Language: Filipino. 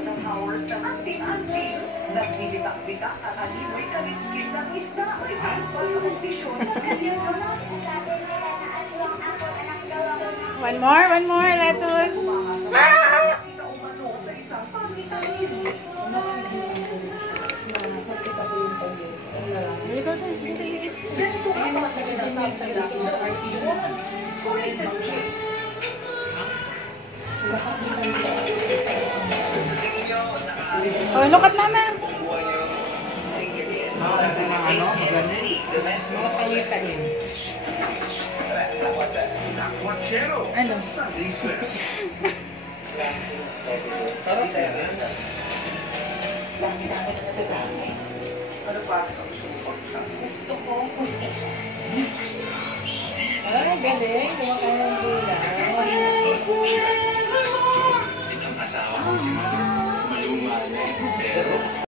isang hours na anting-anting. Nagbibitak-bitak at animoy kaliskis ng isda o isang pa sa kondisyon na ganyan ka lang. One more, lettuce. Kita umano sa isang pagitahin. Ganito ka ba sinasabi lang sa artiwan? Corrected cake. Oh, look at mama. Mga palita din. Ano? Sarap yan. Ano pa ang gusto mo? Gusto ko, gusto. Ay, galing. Kumakain ng gula.